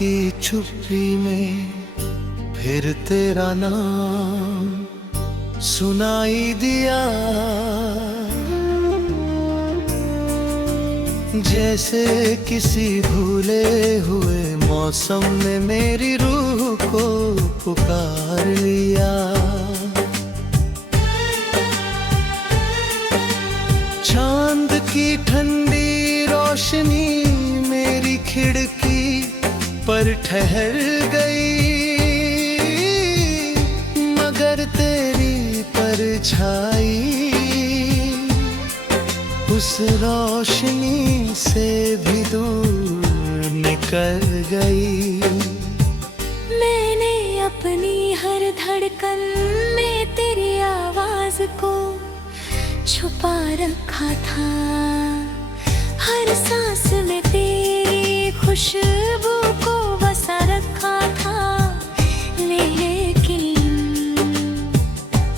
की चुप्पी में फिर तेरा नाम सुनाई दिया। जैसे किसी भूले हुए मौसम ने मेरी रूह को पुकार लिया। चांद की ठंडी रोशनी मेरी खिड़की पर ठहर गई, मगर तेरी परछाई उस रोशनी से भी दूर निकल गई। मैंने अपनी हर धड़कन में तेरी आवाज को छुपा रखा था, हर सांस में तेरी खुशबू को बसा रखा था। लेकिन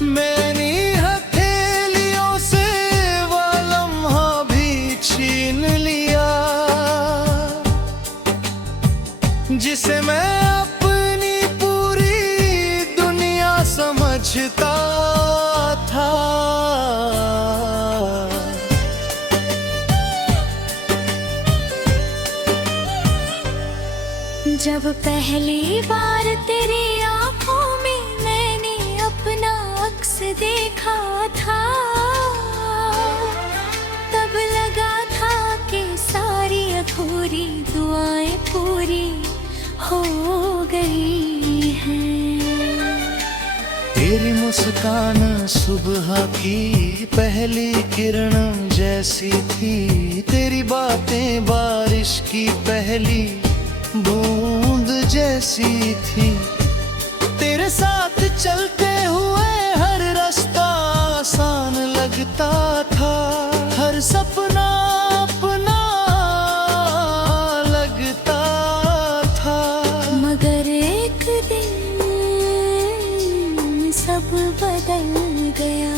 मैंने हथेलियों से वो लम्हा भी छीन लिया, जिसे मैं अपनी पूरी दुनिया समझता था। जब पहली बार तेरी आंखों में मैंने अपना अक्स देखा था, तब लगा था कि सारी अधूरी दुआएं पूरी हो गई हैं। तेरी मुस्कान सुबह की पहली किरण जैसी थी, तेरी बातें बारिश की पहली बूंद जैसी थी। तेरे साथ चलते हुए हर रास्ता आसान लगता था, हर सपना अपना लगता था। मगर एक दिन सब बदल गया।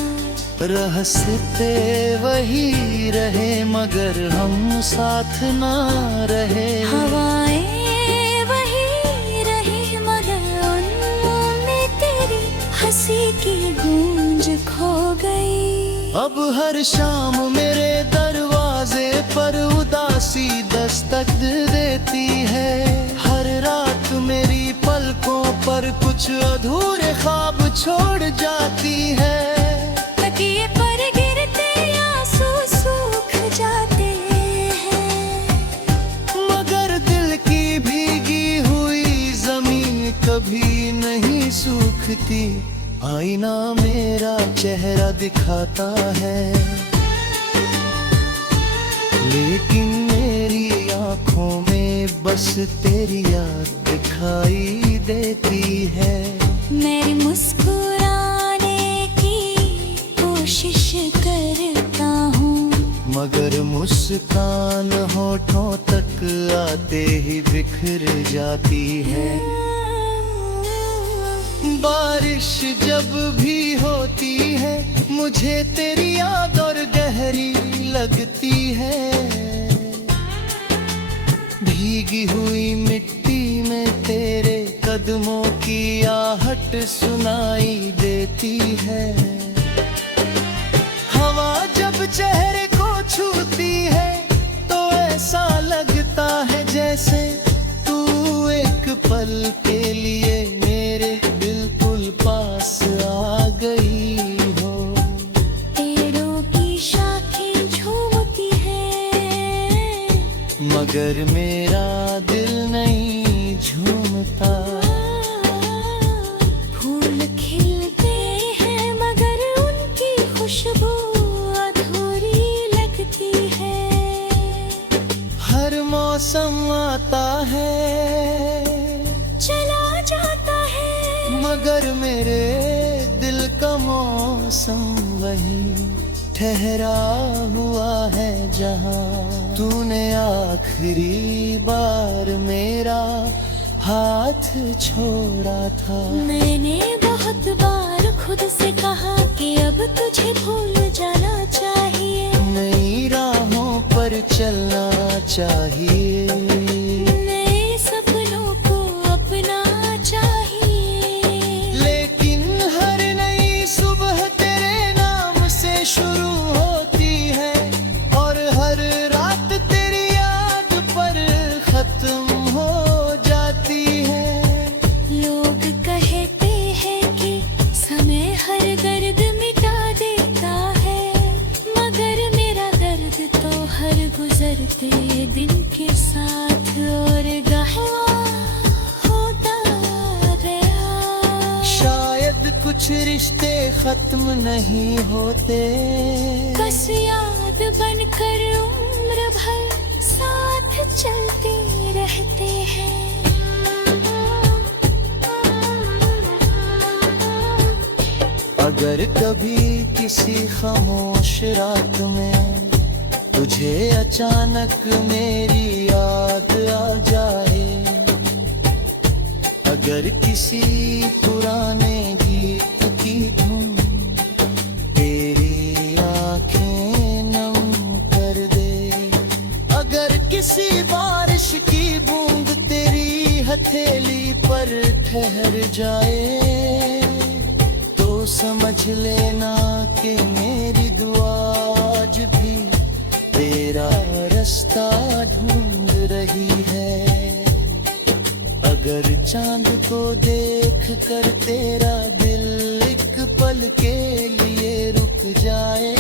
रहस्ते वही रहे मगर हम साथ ना रहे। हवाएं वही रही मगर उनमें तेरी हंसी की गूंज खो गई। अब हर शाम मेरे दरवाजे पर उदासी दस्तक देती है, हर रात मेरी पलकों पर कुछ अधूरे ख्वाब छोड़ जाती है। तकिए पर गिरते आंसू सूख जाते हैं, मगर दिल की भीगी हुई जमीन कभी नहीं सूखती। आईना मेरा चेहरा दिखाता है, लेकिन मेरी आंखों में बस तेरी याद दिखाई देती है। मेरी मुस्कुराने की कोशिश करता हूँ, मगर मुस्कान होठों तक आते ही बिखर जाती है। बारिश जब भी होती है मुझे तेरी याद और गहरी लगती है। भीगी हुई मिट्टी में तेरे कदमों की आहट सुनाई देती है। हवा जब चेहरे को छूती है तो ऐसा लगता है जैसे तू एक पल के लिए मेरे बिल्कुल पास आ गई हो। पेड़ों की शाखें झूमती हैं, मगर मेरा दिल नहीं झूमता। फूल खिलते हैं मगर उनकी खुशबू अधूरी लगती है। हर मौसम आता है चला जाता है, मगर मेरे दिल का मौसम वही ठहरा हुआ है जहाँ तूने आखिरी बार मेरा हाथ छोड़ा था। मैंने बहुत बार खुद से कहा कि अब तुझे भूल जाना चाहिए, नई राहों पर चलना चाहिए। नए सपनों बीतते दिन के साथ और गहरा होता गया। शायद कुछ रिश्ते खत्म नहीं होते, बस याद बनकर उम्र भर साथ चलते रहते हैं। अगर कभी किसी खामोश रात में तुझे अचानक मेरी याद आ जाए, अगर किसी पुराने गीत की धुन तेरी आंखें नम कर दे, अगर किसी बारिश की बूंद तेरी हथेली पर ठहर जाए, तो समझ लेना कि मेरी दुआ आज भी तेरा रास्ता ढूंढ रही है। अगर चांद को देख कर तेरा दिल एक पल के लिए रुक जाए,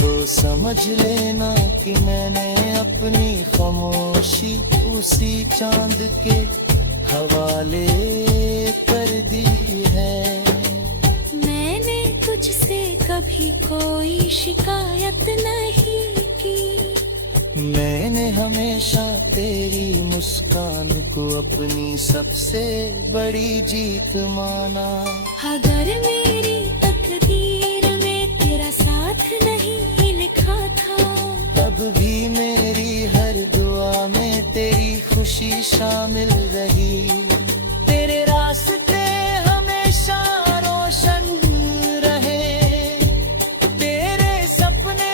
तो समझ लेना कि मैंने अपनी खामोशी उसी चांद के हवाले कर दी है। मैंने तुझसे कभी कोई शिकायत नहीं की, मैंने हमेशा तेरी मुस्कान को अपनी सबसे बड़ी जीत माना। अगर मेरी तकदीर में तेरा साथ नहीं लिखा था, तब भी मेरी हर दुआ में तेरी खुशी शामिल रही। तेरे रास्ते हमेशा रोशन रहे, तेरे सपने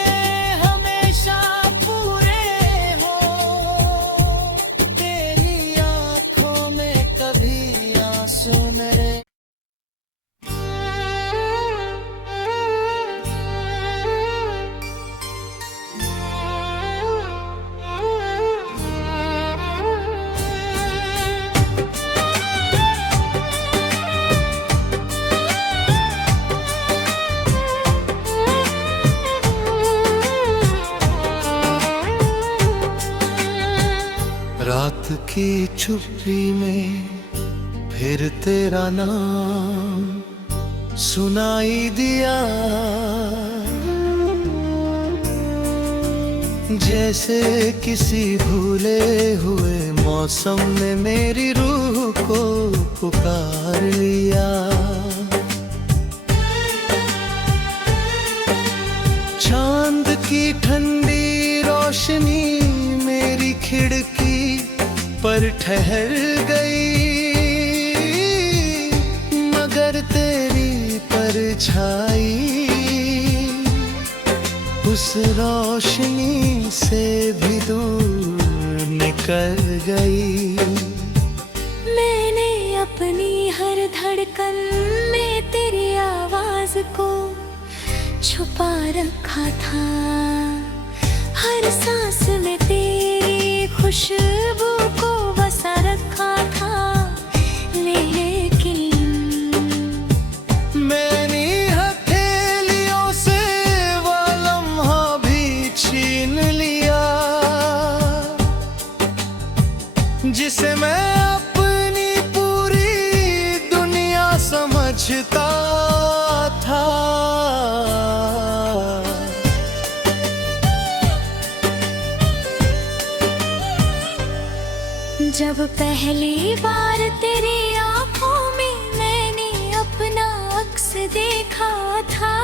हमेशा पूरे हो, तेरी आंखों में कभी आंसू न रहे। रात की चुप्पी में फिर तेरा नाम सुनाई दिया, जैसे किसी भूले हुए मौसम ने मेरी रूह को पुकार लिया। चांद की ठंडी रोशनी मेरी खिड़की पर ठहर गई, मगर तेरी परछाई उस रोशनी से भी दूर निकल गई। मैंने अपनी हर धड़कन में तेरी आवाज को छुपा रखा था, हर सांस में तेरी खुशबू को बसा रखा था, लेकिन मैंने हथेलियों से वो लम्हा भी छीन लिया, जिसे मैं अपनी पूरी दुनिया समझता था। जब पहली बार तेरी आंखों में मैंने अपना अक्स देखा था,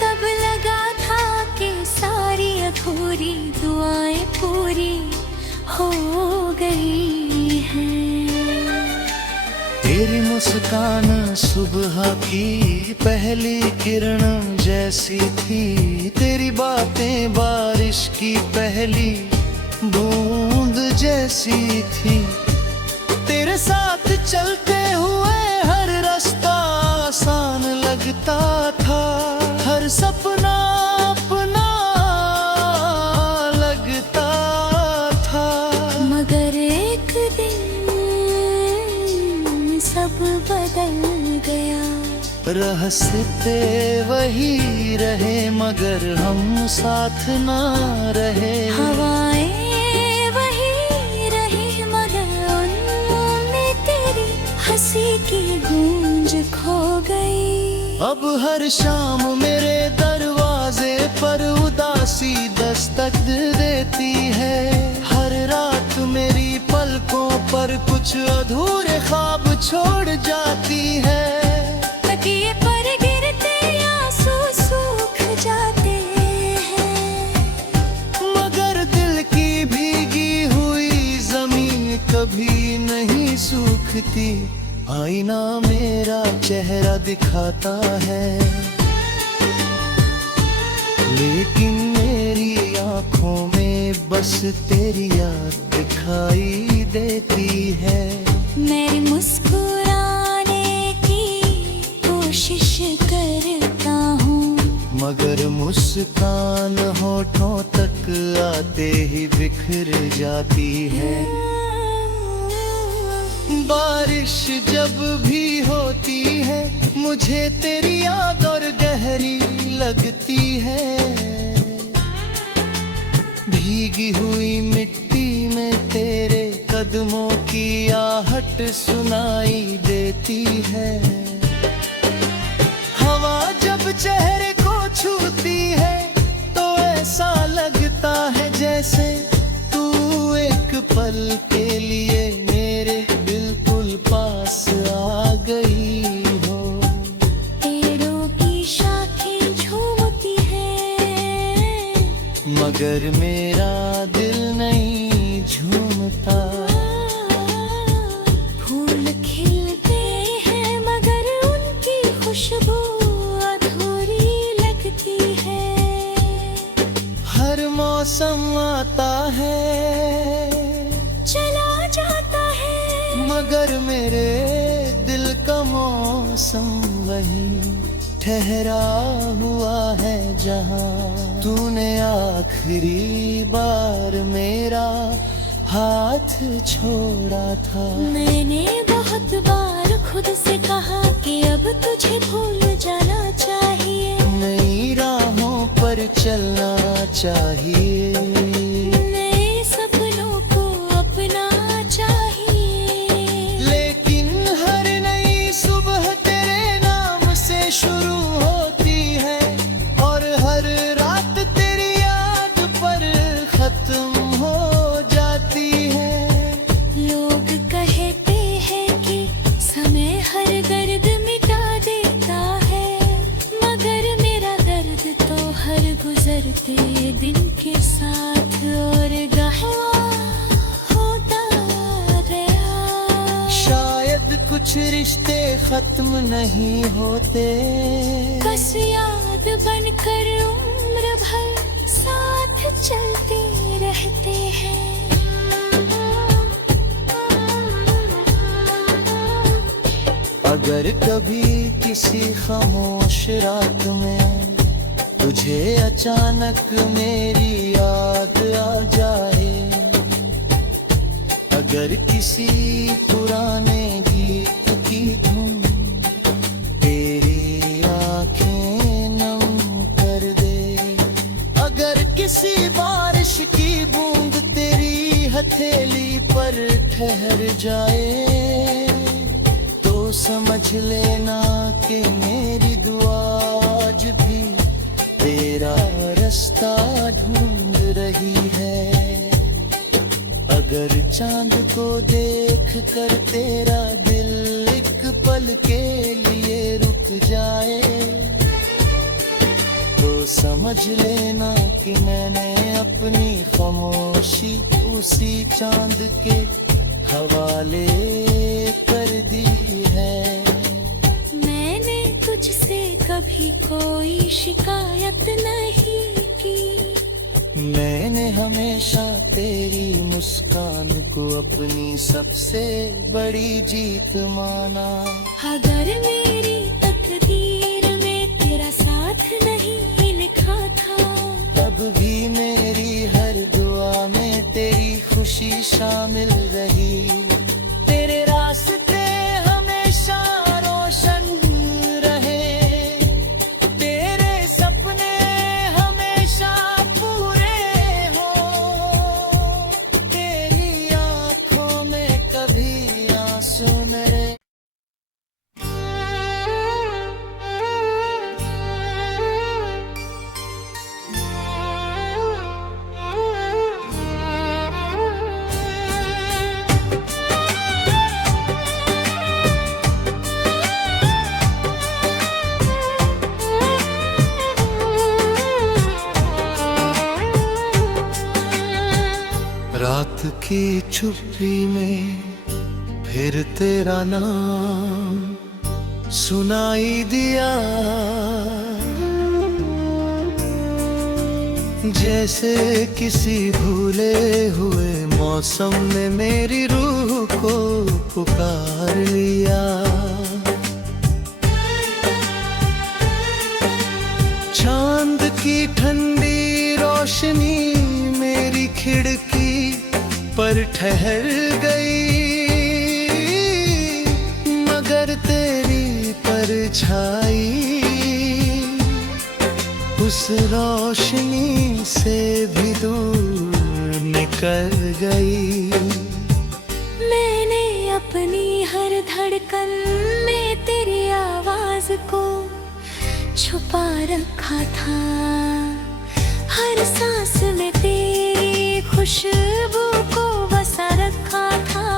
तब लगा था कि सारी अधूरी दुआएं पूरी हो गई हैं। तेरी मुस्कान सुबह की पहली किरण जैसी थी, तेरी बातें बारिश की पहली बूंद जैसी थी, तेरे साथ चलते हुए हर रास्ता आसान लगता था, हर सपना अपना लगता था। मगर एक दिन सब बदल गया। रहस्ते वही रहे मगर हम साथ ना रहे। हवाएं वही रही मगर उनमें तेरी हंसी की गूंज खो गई। अब हर शाम मेरे दरवाजे पर उदासी दस्तक देती है। हर रात मेरी पलकों पर कुछ अधूरे ख्वाब छोड़ जाती है। तकिए पर गिरते आंसू सूख जाते हैं, मगर दिल की भीगी हुई जमीन कभी नहीं सूखती। आईना मेरा चेहरा दिखाता है, लेकिन मेरी आंखों में बस तेरी याद दिखाई देती है। मेरी मुस्कुराने की कोशिश करता हूँ, मगर मुस्कान होठों तक आते ही बिखर जाती है। बारिश जब भी होती है मुझे तेरी याद और गहरी लगती है। भीगी हुई मिट्टी में तेरे कदमों की आहट सुनाई देती है। हवा जब चेहरे को छूती है तो ऐसा लगता है जैसे तू एक पल के लिए मेरे बिल्कुल पास आ गई हो। पेड़ों की शाखें झूमती हैं, मगर मेरा दिल नहीं झूमता। फूल खिलते हैं मगर उनकी खुशबू अधूरी लगती है। हर मौसम आता है चला जाता है, मगर मेरे दिल का मौसम वही ठहरा हुआ है जहाँ तूने आखिरी बार मेरा हाथ छोड़ा था। मैंने बहुत बार खुद से कहा कि अब तुझे भूल जाना चाहिए। नई राहों पर चलना चाहिए, नए सपनों को अपना चाहिए। लेकिन हर नई सुबह तेरे नाम से शुरू होती है और हर रात तेरी याद पर खत्म हो जाती है। लोग कहते हैं कि समय हर दर्द मिटा देता है, मगर मेरा दर्द तो हर गुजरते दिन के साथ और गहरा होता गया। शायद कुछ रिश्ते खत्म नहीं होते, बस याद बनकर उम्र भर साथ चलते रहते हैं। अगर कभी किसी खामोश रात में तुझे अचानक मेरी याद आ जाए, अगर किसी पुराने गीत की धुन तेरी आंखें नम कर दे, अगर किसी बारिश की बूंद तेरी हथेली पर ठहर जाए, तो समझ लेना कि मेरी दुआ आज भी तेरा रास्ता ढूंढ रही है। अगर चांद को देख कर तेरा दिल एक पल के लिए रुक जाए, तो समझ लेना कि मैंने अपनी खामोशी उसी चांद के हवाले कर दी है। मैंने तुझसे कभी कोई शिकायत नहीं की, मैंने हमेशा तेरी मुस्कान को अपनी सबसे बड़ी जीत माना। अगर मेरी तकदीर में तेरा साथ नहीं लिखा था, तब भी मेरी हर दुआ में तेरी खुशी शामिल रही। तेरे रास्ते हमेशा रोशन रहे की चुप्पी में फिर तेरा नाम सुनाई दिया, जैसे किसी भूले हुए मौसम ने मेरी रूह को पुकार लिया। चांद की ठंडी रोशनी मेरी खिड़की पर ठहर गई, मगर तेरी परछाई उस रोशनी से भी दूर निकल गई। मैंने अपनी हर धड़कन में तेरी आवाज को छुपा रखा था, हर सांस में तेरी खुशबू को बसा रखा था,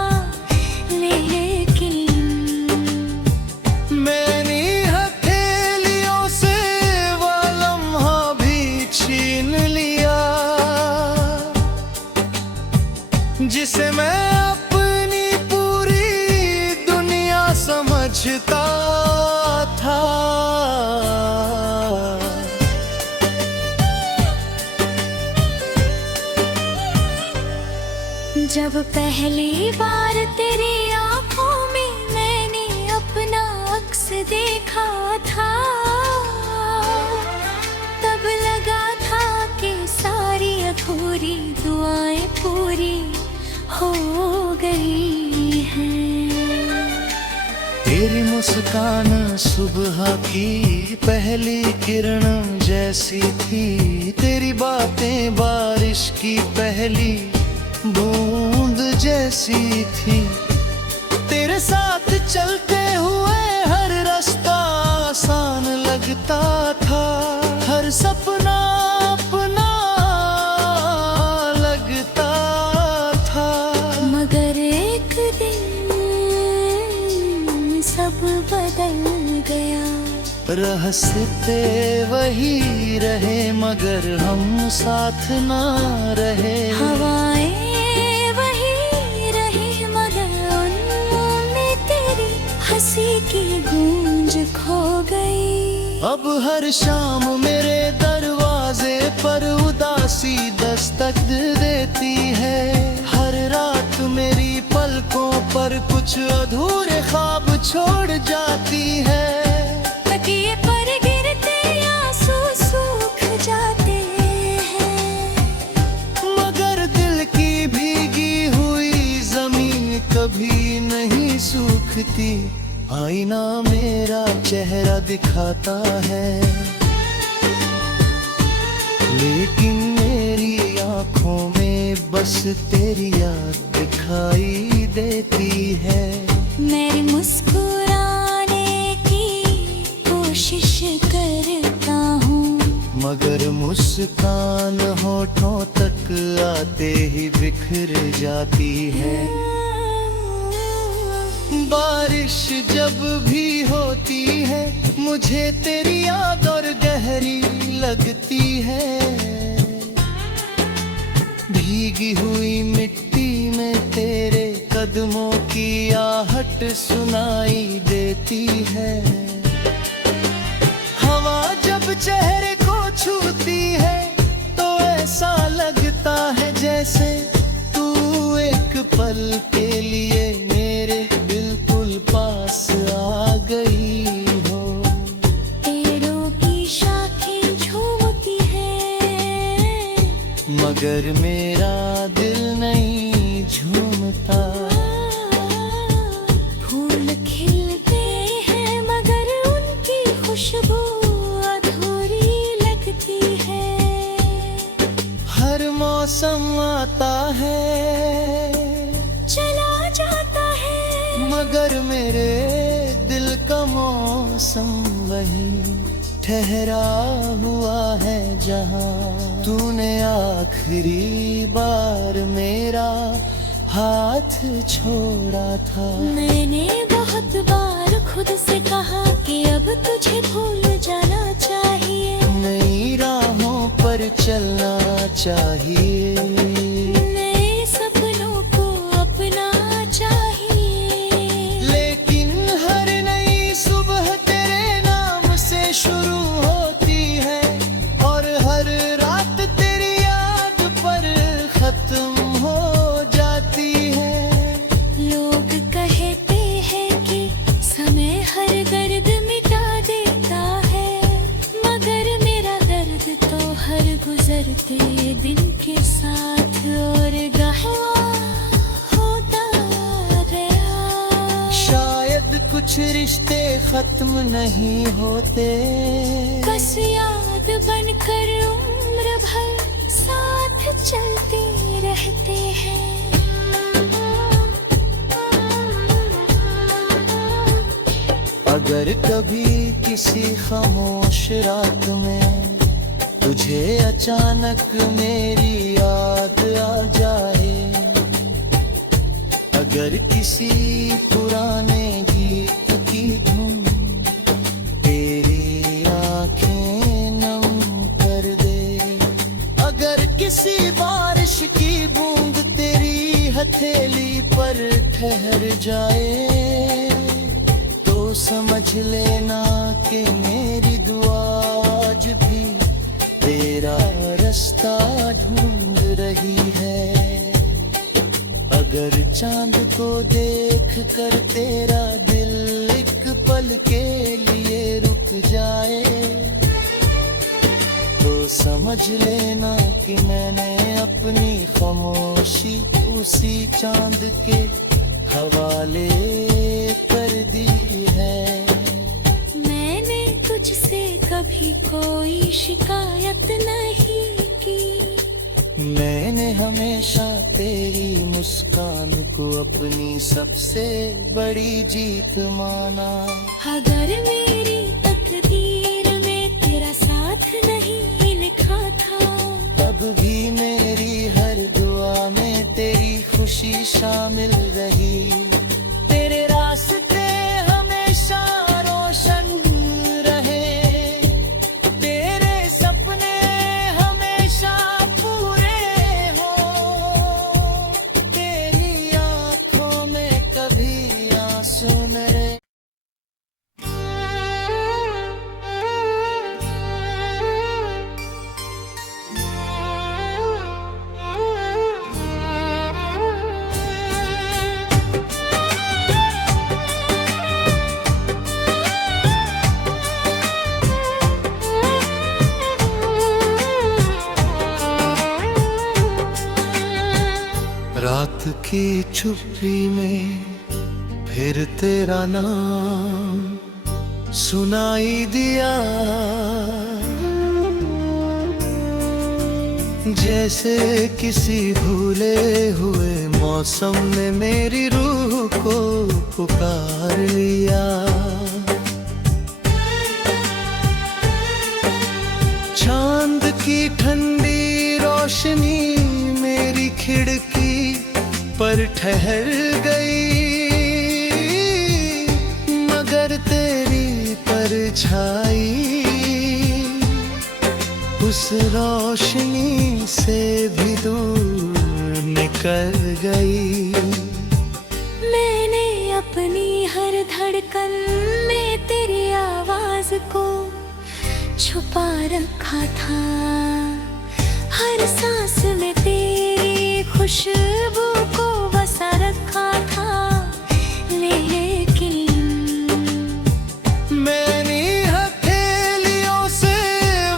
लेकिन मैंने हथेलियों से वो लम्हा भी छीन लिया, जिसे मैं अपनी पूरी दुनिया समझता था। जब पहली बार तेरी आंखों में मैंने अपना अक्स देखा था, तब लगा था कि सारी अधूरी दुआएं पूरी हो गई हैं। तेरी मुस्कान सुबह की पहली किरण जैसी थी, तेरी बातें बारिश की पहली बूंद जैसी थी, तेरे साथ चलते हुए हर रास्ता आसान लगता था, हर सपना अपना लगता था। मगर एक दिन सब बदल गया, रहस्ते वही रहे मगर हम साथ ना रहे, हवाएं वही रही मगर उनमें तेरी हंसी की गूंज खो गई। अब हर शाम मेरे दरवाजे पर उदासी दस्तक देती है, हर रात मेरी पलकों पर कुछ अधूरे ख्वाब छोड़ जाती है। तकिए पर गिरते आंसू सूख जाते हैं, मगर दिल की भीगी हुई जमीन कभी नहीं सूखती, आईना मेरा चेहरा दिखाता है, लेकिन मेरी आंखों में बस तेरी याद दिखाई देती है। मेरी मुस्कुराने की कोशिश करता हूँ, मगर मुस्कान होठों तक आते ही बिखर जाती है। बारिश जब भी होती है मुझे तेरी याद और गहरी लगती है, भीगी हुई मिट्टी में तेरे कदमों की आहट सुनाई देती है। हवा जब चेहरे को छूती है तो ऐसा लगता है जैसे तू एक पल के लिए मेरे बिल्कुल पास आ गई हो। पेड़ों की शाखें झूमती हैं, मगर मेरा दिल नहीं झूमता। फूल खिलते हैं मगर उनकी खुशबू अधूरी लगती है। हर मौसम आता है चला जाता है, मगर मेरे दिल का मौसम वही ठहरा हुआ है जहाँ तूने आखिरी बार मेरा हाथ छोड़ा था। मैंने बहुत बार खुद से कहा कि अब तुझे भूल जाना चाहिए, नई राहों पर चलना चाहिए, नए सपनों बीतते दिन के साथ और गहरा होता गया। शायद कुछ रिश्ते खत्म नहीं होते, बस याद बनकर उम्र भर साथ चलते रहते हैं। अगर कभी किसी खामोश रात में तुझे अचानक मेरी याद आ जाए, अगर किसी पुराने गीत की धुन तेरी आंखें नम कर दे, अगर किसी बारिश की बूंद तेरी हथेली पर ठहर जाए, तो समझ लेना कि मेरी दुआ आज भी तेरा रास्ता ढूंढ रही है। अगर चांद को देख कर तेरा दिल एक पल के लिए रुक जाए, तो समझ लेना कि मैंने अपनी खामोशी उसी चांद के हवाले कर दी है। मैंने तुझसे कभी कोई शिकायत नहीं की, मैंने हमेशा तेरी मुस्कान को अपनी सबसे बड़ी जीत माना। अगर मेरी तकदीर में तेरा साथ नहीं लिखा था, तब भी मेरी हर दुआ में तेरी खुशी शामिल रही। तेरे रास्ते हमेशा रोशन रहे, तेरे सपने हमेशा पूरे हो, तेरी आंखों में कभी आंसू न रहे। रात की चुप्पी में फिर तेरा नाम सुनाई दिया, जैसे किसी भूले हुए मौसम ने मेरी रूह को पुकार लिया। चांद की ठंडी रोशनी मेरी खिड़की पर ठहर गई, मगर तेरी परछाई उस रोशनी से भी दूर निकल गई। मैंने अपनी हर धड़कन में तेरी आवाज को छुपा रखा था, हर सांस में तेरी खुशबू को बसा रखा था, लेकिन मैंने हथेलियों से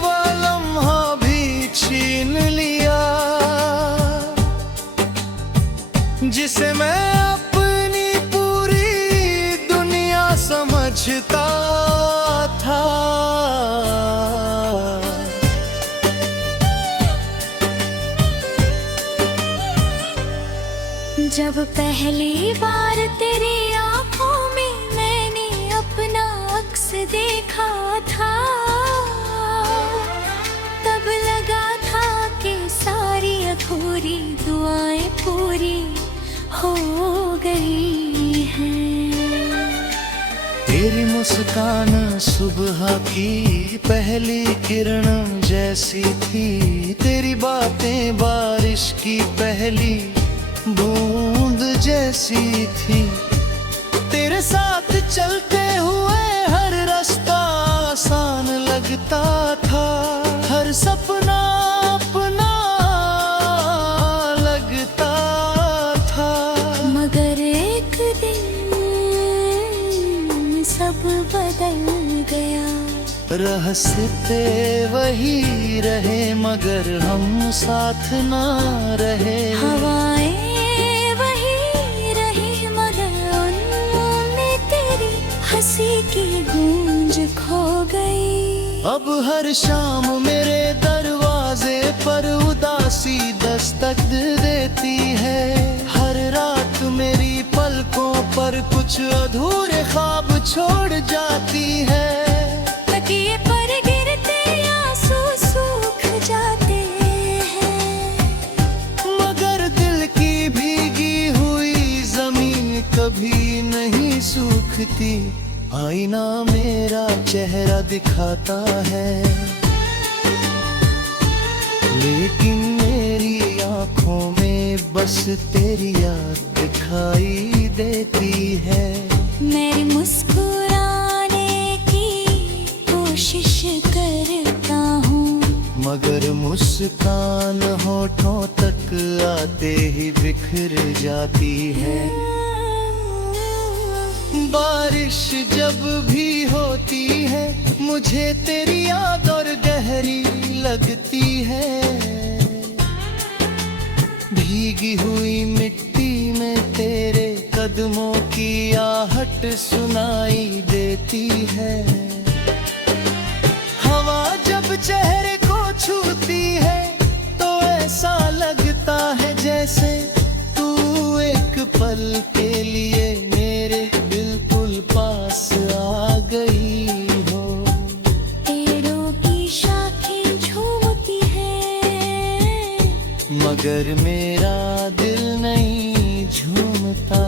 वो लम्हा भी छीन लिया, जिसे मैं अपनी पूरी दुनिया समझता था। जब पहली बार तेरी आंखों में मैंने अपना अक्स देखा था, तब लगा था कि सारी अधूरी दुआएं पूरी हो गई हैं। तेरी मुस्कान सुबह की पहली किरण जैसी थी, तेरी बातें बारिश की पहली बूंद जैसी थी, तेरे साथ चलते हुए हर रास्ता आसान लगता था, हर सपना अपना लगता था। मगर एक दिन सब बदल गया। रहस्ते वही रहे मगर हम साथ ना रहे। हवाएं वही रही मगर उनमें तेरी हंसी की गूंज खो गई। अब हर शाम मेरे दरवाजे पर उदासी दस्तक देती है। हर रात मेरी पलकों पर कुछ अधूरे ख्वाब छोड़ जाती है। तकिए पर गिरते आंसू सूख जाते हैं, मगर दिल की भीगी हुई जमीन कभी नहीं सूखती। आईना मेरा चेहरा दिखाता है, लेकिन मेरी आंखों में बस तेरी याद दिखाई देती है। मेरी मुस्कुराने की कोशिश करता हूँ, मगर मुस्कान होठों तक आते ही बिखर जाती है। बारिश जब भी होती है मुझे तेरी याद और गहरी लगती है। भीगी हुई मिट्टी में तेरे कदमों की आहट सुनाई देती है। हवा जब चेहरे को छूती है तो ऐसा लगता है जैसे तू एक पल के लिए मेरे बिल्कुल पास आ गई हो। पेड़ों की शाखें झूमती हैं, मगर मेरा दिल नहीं झूमता।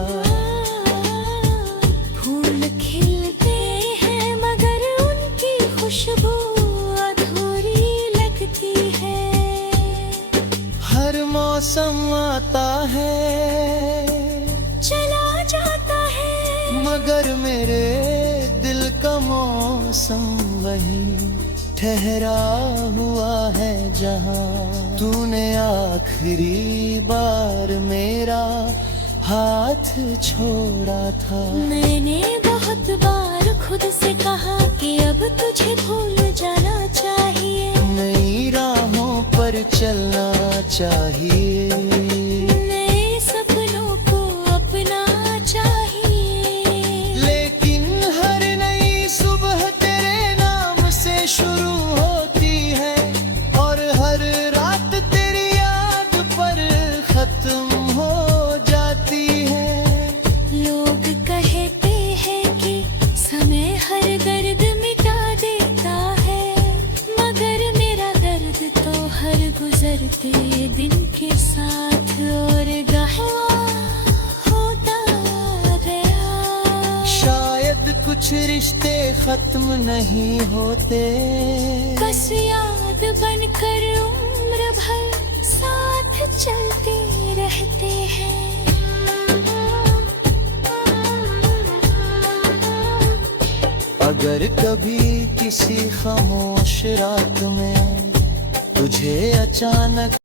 फूल खिलते हैं मगर उनकी खुशबू अधूरी लगती है। हर मौसम आता है चला जाता है, मगर मेरे दिल का मौसम वही ठहरा हुआ है जहाँ तूने आखिरी बार मेरा हाथ छोड़ा था। मैंने बहुत बार खुद से कहा कि अब तुझे भूल जाना चाहिए। नई राहों पर चलना चाहिए, नए सपनों को अपना चाहिए। लेकिन हर नई सुबह तेरे नाम से शुरू होती है और हर रात तेरी याद पर खत्म हो जाती है। लोग कहते हैं कि समय हर दर्द मिटा देता है, मगर मेरा दर्द तो हर गुजरते दिन के साथ और गहरा होता गया। शायद कुछ रिश्ते खत्म नहीं होते, बस याद बनकर उम्र भर साथ चलते रहते हैं। अगर कभी किसी खामोश रात में तुझे अचानक